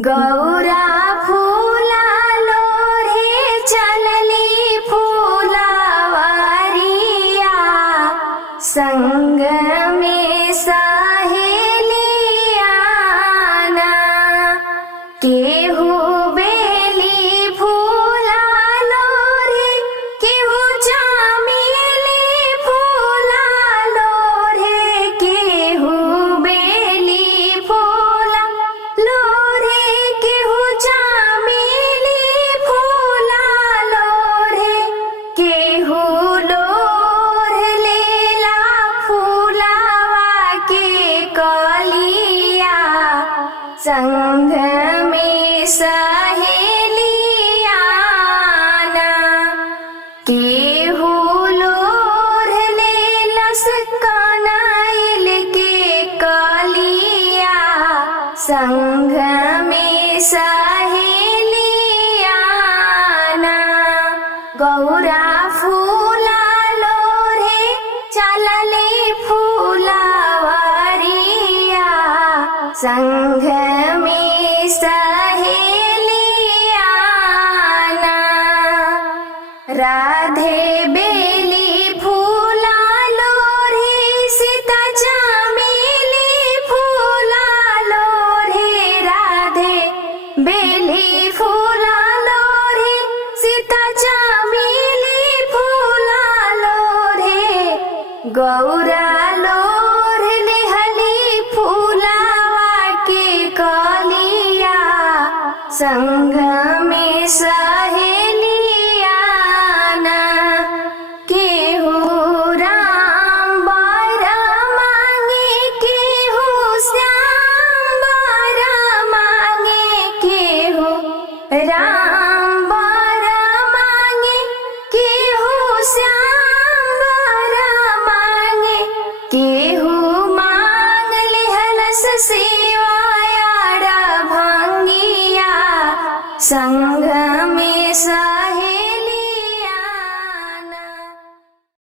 गौरा फूला लोरे चलली फूलावरिया संग में सहेलियाना केहू बेली फूला लोरे केहू चमेली फूला लोरे केहू बेली फूला लोरे केहू चमेली फूला लोरे केहू लोर लेला फूलावा के कलिया संग में सहेलियाना केहू लोर लेलस कनैल के कलिया संग में सहेलियाना गौरा फूला लोरे चलले फूलावरिया संग में सहेलियाना राधे बेली फूला लोरे सीता चमेली फूला लोरे राधे बेली फूला लोरे सीता चमेली फूला लोरे गौरा लोर लेहली फूलावा के कलिया संग में सहेलियाना केहू राम बर मांगे केहू श्याम बर मांगे केहू राम बर मांगे केहू श्याम बर मांगे केहू मांग लेहलस शिवायाड़ भंगिया संग में